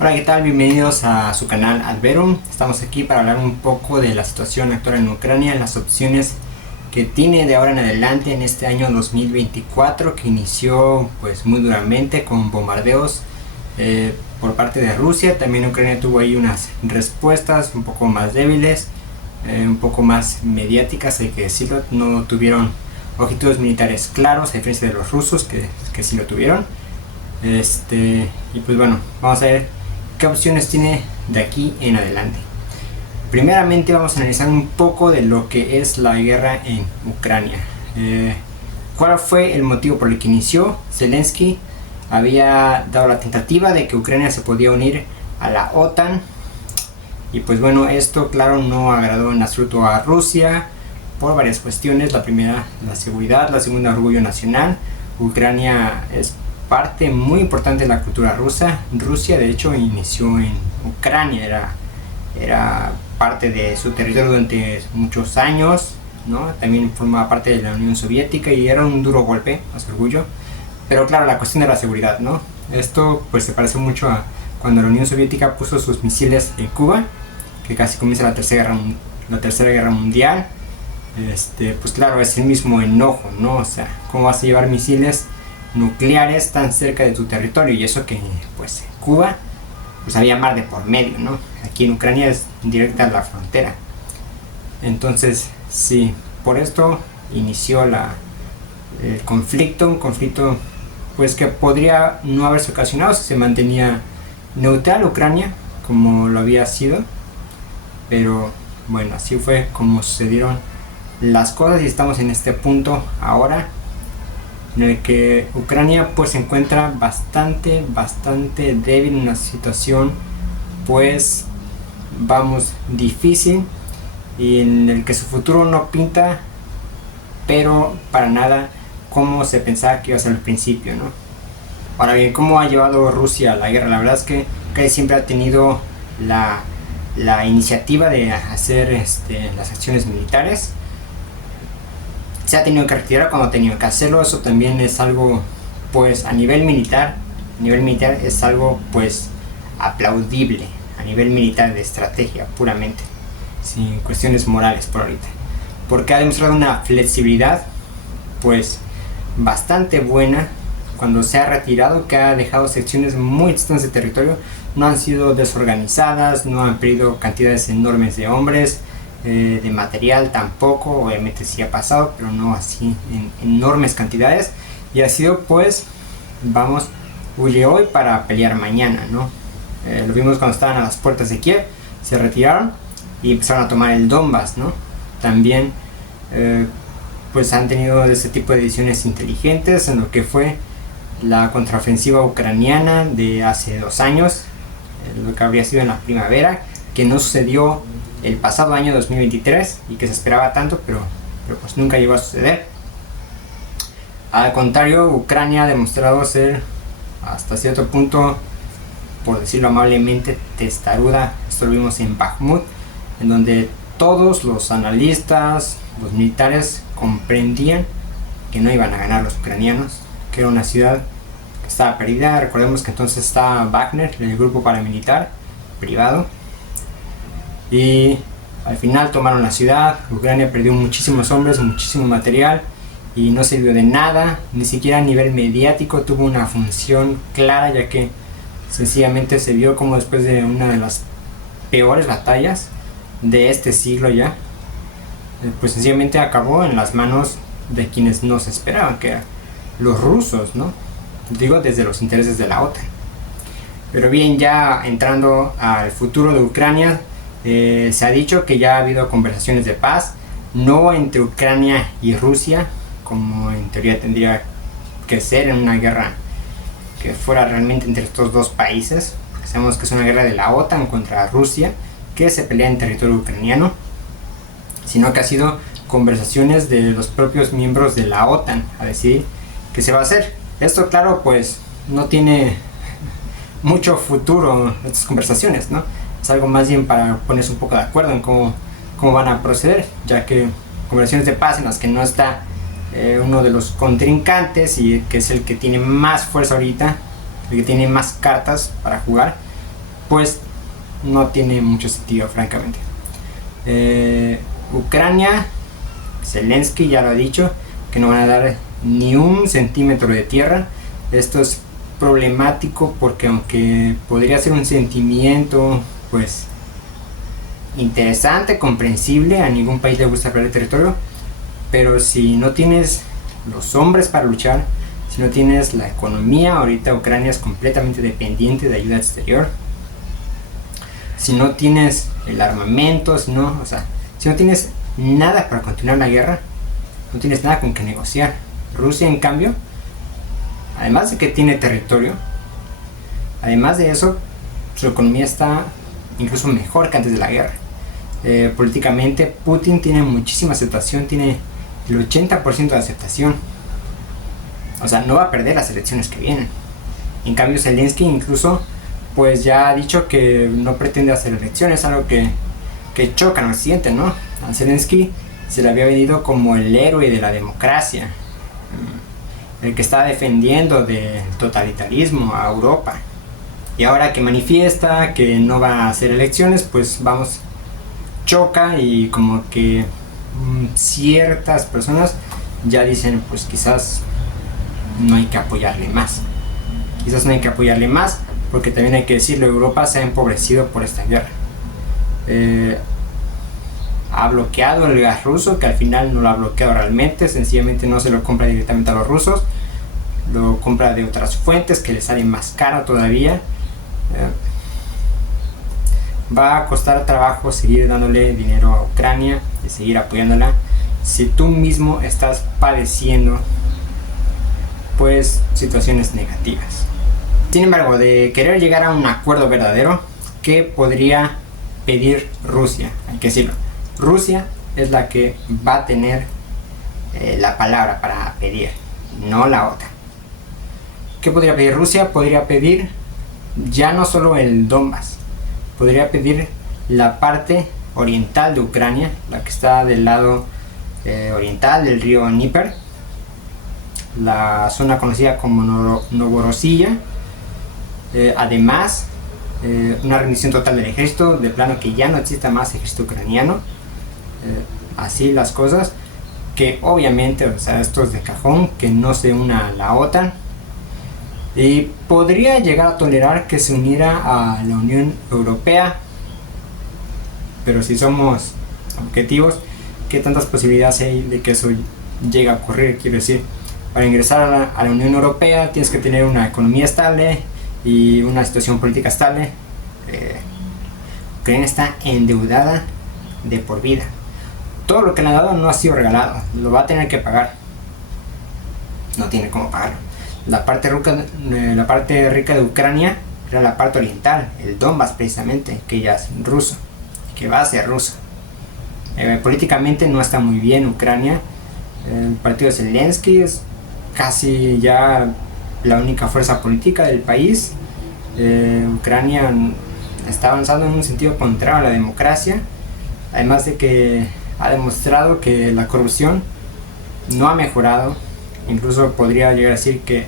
Hola, ¿qué tal? Bienvenidos a su canal Adverum. Estamos aquí para hablar un poco de la situación actual en Ucrania, las opciones que tiene de ahora en adelante en este año 2024, que inició pues muy duramente con bombardeos por parte de Rusia. También Ucrania tuvo ahí unas respuestas un poco más débiles, un poco más mediáticas, hay que decirlo. No tuvieron objetivos militares claros, a diferencia de los rusos que sí lo tuvieron. Y pues bueno, vamos a ver qué opciones tiene de aquí en adelante. Primeramente vamos a analizar un poco de lo que es la guerra en Ucrania. ¿Cuál fue el motivo por el que inició? Zelensky había dado la tentativa de que Ucrania se podía unir a la OTAN, y pues bueno, esto claro no agradó en absoluto a Rusia por varias cuestiones. La primera, la seguridad; la segunda, orgullo nacional. Ucrania es parte muy importante de la cultura rusa. Rusia de hecho inició en Ucrania, era parte de su territorio durante muchos años, ¿no? También formaba parte de la Unión Soviética y era un duro golpe a su orgullo. Pero claro, la cuestión de la seguridad, ¿no? Esto pues se parece mucho a cuando la Unión Soviética puso sus misiles en Cuba, que casi comienza la tercera guerra mundial. Pues claro, es el mismo enojo, ¿no? O sea, ¿cómo vas a llevar misiles nucleares tan cerca de tu territorio? Y eso que pues en Cuba pues había mar de por medio, ¿no? Aquí en Ucrania es directa a la frontera. Entonces sí, por esto inició el conflicto, un conflicto pues que podría no haberse ocasionado si se mantenía neutral Ucrania como lo había sido. Pero bueno, así fue como sucedieron las cosas y estamos en este punto ahora en el que Ucrania pues se encuentra bastante débil, en una situación pues vamos difícil, y en el que su futuro no pinta pero para nada como se pensaba que iba a ser al principio, ¿no? Ahora bien, ¿cómo ha llevado Rusia la guerra? La verdad es que siempre ha tenido la iniciativa de hacer las acciones militares. Se ha tenido que retirar cuando ha tenido que hacerlo. Eso también es algo pues a nivel militar es algo pues aplaudible, a nivel militar de estrategia puramente, sin cuestiones morales por ahorita, porque ha demostrado una flexibilidad pues bastante buena cuando se ha retirado, que ha dejado secciones muy distantes de territorio. No han sido desorganizadas, no han perdido cantidades enormes de hombres, de material tampoco. Obviamente sí ha pasado, pero no así en enormes cantidades. Y ha sido pues, vamos, huye hoy para pelear mañana, ¿no? Lo vimos cuando estaban a las puertas de Kiev, se retiraron y empezaron a tomar el Donbass, ¿no? También pues han tenido ese tipo de decisiones inteligentes en lo que fue la contraofensiva ucraniana de hace 2 años, lo que habría sido en la primavera, que no sucedió el pasado año 2023 y que se esperaba tanto, pero pues nunca llegó a suceder. Al contrario, Ucrania ha demostrado ser hasta cierto punto, por decirlo amablemente, testaruda. Esto lo vimos en Bakhmut, en donde todos los analistas, los militares comprendían que no iban a ganar los ucranianos, que era una ciudad que estaba perdida. Recordemos que entonces estaba Wagner, el grupo paramilitar privado, y al final tomaron la ciudad. Ucrania perdió muchísimos hombres, muchísimo material, y no sirvió de nada, ni siquiera a nivel mediático tuvo una función clara, ya que sencillamente se vio como después de una de las peores batallas de este siglo ya, pues sencillamente acabó en las manos de quienes no se esperaban, que eran los rusos, ¿no? Digo, desde los intereses de la OTAN. Pero bien, ya entrando al futuro de Ucrania, se ha dicho que ya ha habido conversaciones de paz, no entre Ucrania y Rusia, como en teoría tendría que ser en una guerra que fuera realmente entre estos dos países, porque sabemos que es una guerra de la OTAN contra Rusia, que se pelea en territorio ucraniano, sino que ha sido conversaciones de los propios miembros de la OTAN a decidir qué se va a hacer. Esto claro pues no tiene mucho futuro estas conversaciones, ¿no? Es algo más bien para ponerse un poco de acuerdo en cómo van a proceder, ya que conversaciones de paz en las que no está uno de los contrincantes, y que es el que tiene más fuerza ahorita, el que tiene más cartas para jugar, pues no tiene mucho sentido, francamente. Ucrania, Zelensky ya lo ha dicho, que no van a dar ni un centímetro de tierra. Esto es problemático porque aunque podría ser un sentimiento pues interesante, comprensible, a ningún país le gusta perder territorio, pero si no tienes los hombres para luchar, si no tienes la economía, ahorita Ucrania es completamente dependiente de ayuda exterior, si no tienes el armamento, si no tienes nada para continuar la guerra, no tienes nada con que negociar. Rusia, en cambio, además de que tiene territorio, además de eso, su economía está incluso mejor que antes de la guerra. Políticamente, Putin tiene muchísima aceptación, tiene el 80% de aceptación. O sea, no va a perder las elecciones que vienen. En cambio, Zelensky incluso pues ya ha dicho que no pretende hacer elecciones, algo que choca en Occidente, ¿no? A Zelensky se le había venido como el héroe de la democracia, el que está defendiendo del totalitarismo a Europa. Y ahora que manifiesta que no va a hacer elecciones, pues vamos, choca, y como que ciertas personas ya dicen, pues quizás no hay que apoyarle más. Quizás no hay que apoyarle más, porque también hay que decirlo, Europa se ha empobrecido por esta guerra. Ha bloqueado el gas ruso, que al final no lo ha bloqueado realmente, sencillamente no se lo compra directamente a los rusos, lo compra de otras fuentes que le salen más caro todavía. Va a costar trabajo seguir dándole dinero a Ucrania y seguir apoyándola si tú mismo estás padeciendo pues situaciones negativas. Sin embargo, de querer llegar a un acuerdo verdadero, ¿qué podría pedir Rusia? Hay que decirlo, Rusia es la que va a tener la palabra para pedir, no la OTAN. ¿Qué podría pedir Rusia? Podría pedir ya no solo el Donbass, podría pedir la parte oriental de Ucrania, la que está del lado oriental del río Dnieper, la zona conocida como Novorossiya. Además, una rendición total del ejército, de plano que ya no exista más ejército ucraniano. Así las cosas, que obviamente, o sea, esto es de cajón, que no se una a la OTAN. Y podría llegar a tolerar que se uniera a la Unión Europea, pero si somos objetivos, ¿qué tantas posibilidades hay de que eso llegue a ocurrir? Quiero decir, para ingresar a la Unión Europea tienes que tener una economía estable y una situación política estable. Ucrania está endeudada de por vida. Todo lo que le han dado no ha sido regalado, lo va a tener que pagar. No tiene cómo pagarlo. La parte rica de Ucrania era la parte oriental, el Donbass precisamente, que ya es ruso, que va a ser ruso. Políticamente no está muy bien Ucrania. El partido de Zelensky es casi ya la única fuerza política del país. Ucrania está avanzando en un sentido contrario a la democracia, además de que ha demostrado que la corrupción no ha mejorado, incluso podría llegar a decir que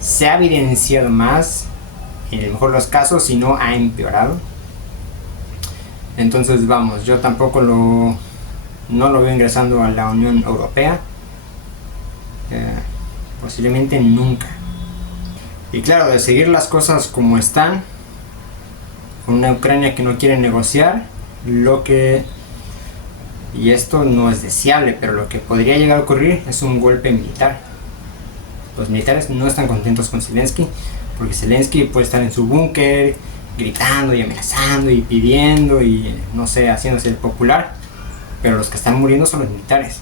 se ha evidenciado más en el mejor de los casos y no ha empeorado. Entonces vamos, yo tampoco no lo veo ingresando a la Unión Europea, posiblemente nunca. Y claro, de seguir las cosas como están, con una Ucrania que no quiere negociar, y esto no es deseable, pero lo que podría llegar a ocurrir es un golpe militar. Los militares no están contentos con Zelensky, porque Zelensky puede estar en su búnker gritando y amenazando y pidiendo y no sé, haciéndose el popular, pero los que están muriendo son los militares.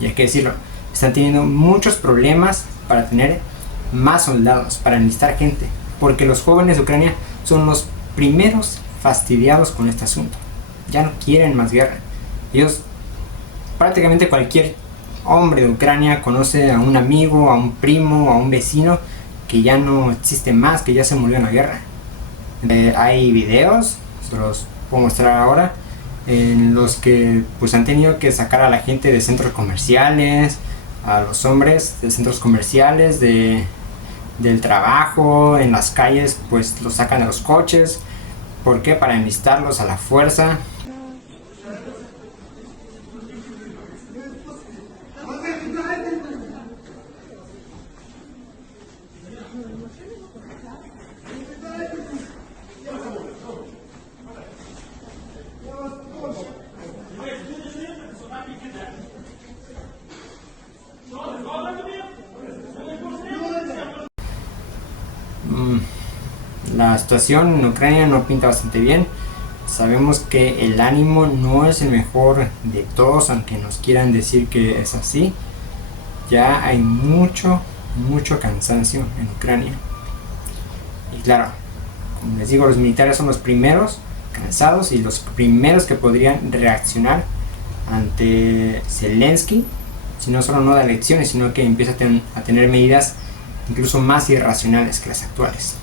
Y hay que decirlo, están teniendo muchos problemas para tener más soldados, para enlistar gente, porque los jóvenes de Ucrania son los primeros fastidiados con este asunto. Ya no quieren más guerra. Ellos, prácticamente cualquier hombre de Ucrania conoce a un amigo, a un primo, a un vecino que ya no existe más, que ya se murió en la guerra. Hay videos, se los puedo mostrar ahora, en los que pues han tenido que sacar a la gente de centros comerciales, a los hombres de centros comerciales, del trabajo, en las calles pues los sacan de los coches, ¿Por qué? Para enlistarlos a la fuerza. La situación en Ucrania no pinta bastante bien. Sabemos que el ánimo no es el mejor de todos, aunque nos quieran decir que es así. Ya hay mucho cansancio en Ucrania. Y claro, como les digo, los militares son los primeros cansados y los primeros que podrían reaccionar ante Zelensky, si no solo no da elecciones, sino que empieza a tener medidas incluso más irracionales que las actuales.